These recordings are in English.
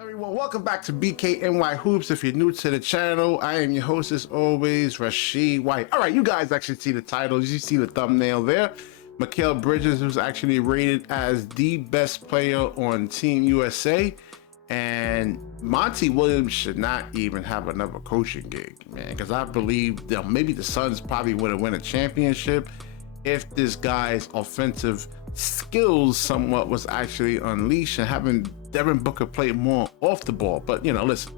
Everyone, welcome back to BKNY Hoops. If you're new to the channel, I am your host as always, Rasheed White. All right, you guys actually see the titles. You see the thumbnail there. Mikal Bridges was actually rated as the best player on Team USA. And Monty Williams should not even have another coaching gig, man, because I believe that maybe the Suns probably would have won a championship if this guy's offensive skills somewhat was actually unleashed and having Devin Booker play more off the ball. But, you know, listen,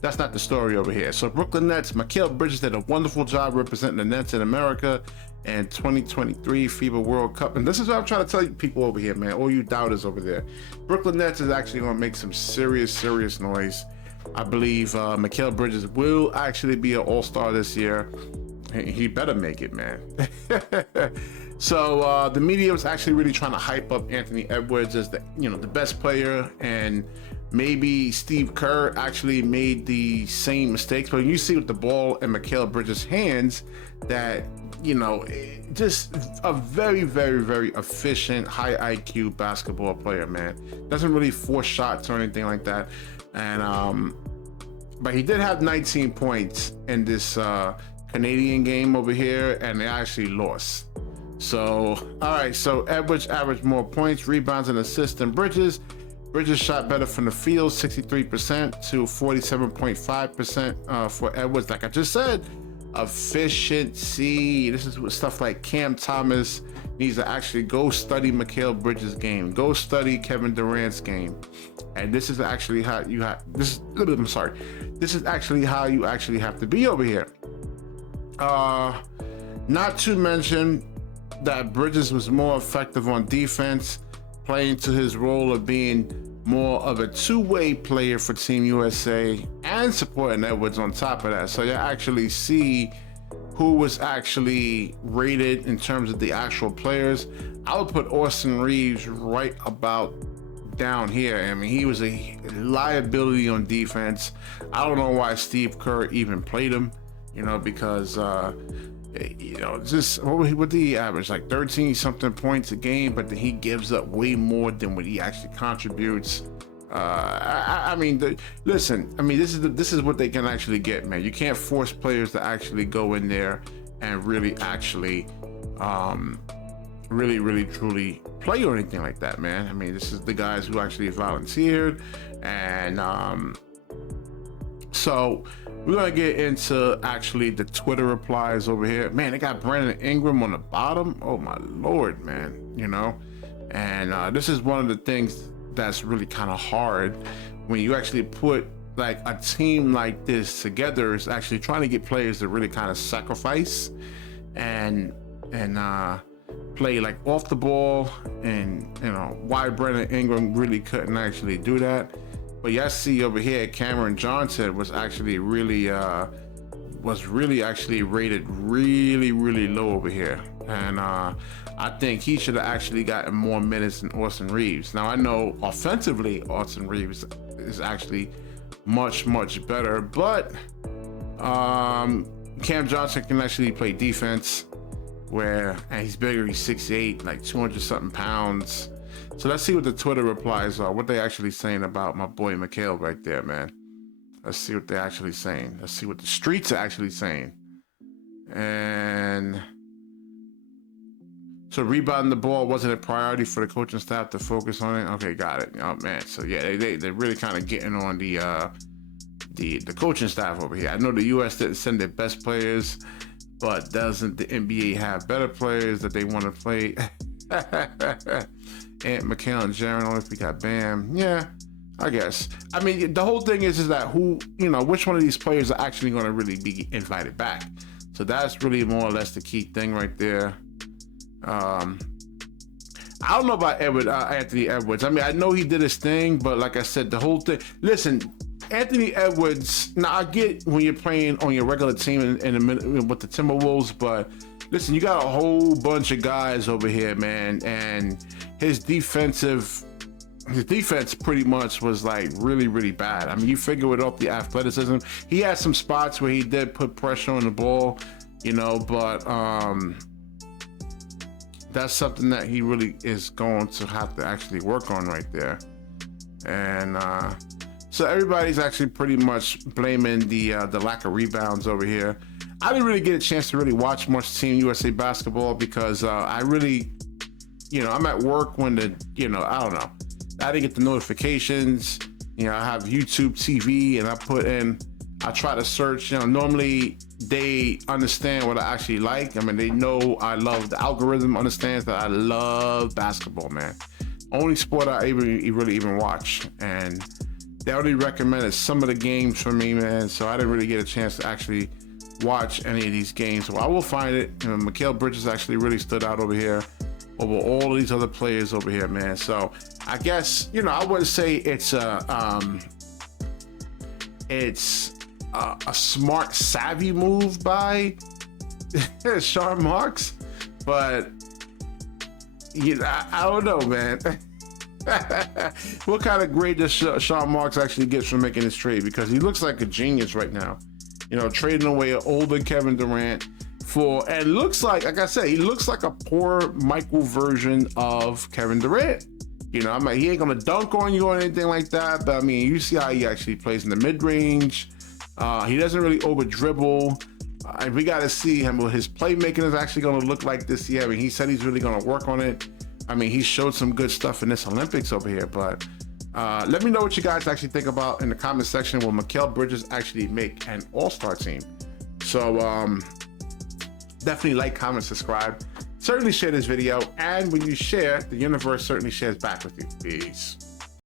that's not the story over here. So Brooklyn Nets, Mikal Bridges did a wonderful job representing the Nets in America and 2023 FIBA World Cup. And this is what I'm trying to tell you people over here, man, all you doubters over there. Brooklyn Nets is actually going to make some serious noise. I believe Mikal Bridges will actually be an all-star this year. He better make it, man. So the media was actually really trying to hype up Anthony Edwards as the best player, and maybe Steve Kerr actually made the same mistakes. But when you see with the ball in Mikal Bridges' hands, that just a very efficient, high IQ basketball player, man. Doesn't really force shots or anything like that, and but he did have 19 points in this Canadian game over here, and they actually lost. So, all right, so Edwards averaged more points, rebounds, and assists than Bridges. Bridges shot better from the field, 63% to 47.5% for Edwards. Like I just said, efficiency. This is what stuff like Cam Thomas needs to actually go study Mikal Bridges' game, go study Kevin Durant's game. And this is actually how you have this. I'm sorry. This is actually how you actually have to be over here. Not to mention that Bridges was more effective on defense, playing to his role of being more of a two-way player for Team USA and supporting Edwards on top of that. So you actually see who was actually rated in terms of the actual players. I would put Austin Reeves right about down here. I mean, he was a liability on defense. I don't know why Steve Kerr even played him, because just what did he average? Like 13 something points a game, but then he gives up way more than what he actually contributes. Listen, this is what they can actually get, man. You can't force players to actually go in there and really actually really truly play or anything like that, man. I mean, this is the guys who actually volunteered, and so we're gonna get into actually the Twitter replies over here. Man, they got Brandon Ingram on the bottom. Oh my Lord, man. And this is one of the things that's really kind of hard when you actually put like a team like this together, is actually trying to get players to really kind of sacrifice and play like off the ball, and why Brandon Ingram really couldn't actually do that. But y'all see over here, Cameron Johnson was actually really actually rated really low over here, and I think he should have actually gotten more minutes than Austin Reeves. Now I know offensively Austin Reeves is actually much better, but Cam Johnson can actually play defense, and he's bigger. He's 6'8", like 200 something pounds. So let's see what the Twitter replies are, what they actually saying about my boy Mikal right there, man. Let's see what they're actually saying. Let's see what the streets are actually saying. And so rebounding the ball wasn't a priority for the coaching staff to focus on it. Okay, got it. Oh man, so yeah, they're really kind of getting on the coaching staff over here. I know the U.S. didn't send their best players, but doesn't the NBA have better players that they want to play? And Mikal and Jaren, only if we got Bam. Yeah, I guess. I mean, the whole thing is that which one of these players are actually going to really be invited back? So that's really more or less the key thing right there. I don't know about Anthony Edwards. I mean, I know he did his thing, but like I said, the whole thing. Listen, Anthony Edwards. Now I get when you're playing on your regular team in the minute with the Timberwolves, but listen, you got a whole bunch of guys over here, man, and his defense pretty much was like really bad. I mean, you figure with all the athleticism, he had some spots where he did put pressure on the ball, but that's something that he really is going to have to actually work on right there. And So everybody's actually pretty much blaming the lack of rebounds over here. I didn't really get a chance to really watch much Team USA basketball because I really, I'm at work when I don't know. I didn't get the notifications. I have YouTube TV and I try to search. Normally they understand what I actually like. I mean, they know I love the algorithm, understands that I love basketball, man. Only sport I really even watch. And they already recommended some of the games for me, man. So I didn't really get a chance to actually watch any of these games. So I will find it. Mikal Bridges actually really stood out over here over all of these other players over here, man. So I guess, I wouldn't say it's a smart, savvy move by Sean Marks, but I don't know, man. What kind of grade does Sean Marks actually get from making this trade? Because he looks like a genius right now. Trading away an older Kevin Durant and looks like I said, he looks like a poor Michael version of Kevin Durant. He ain't gonna dunk on you or anything like that, but I mean, you see how he actually plays in the mid-range. He doesn't really over dribble. We got to see him. His playmaking is actually going to look like this year. I mean, he said he's really going to work on it. I mean, he showed some good stuff in this Olympics over here, but let me know what you guys actually think about in the comment section. Will Mikal Bridges actually make an all-star team? So definitely like, comment, subscribe. Certainly share this video, and when you share, the universe certainly shares back with you. Peace.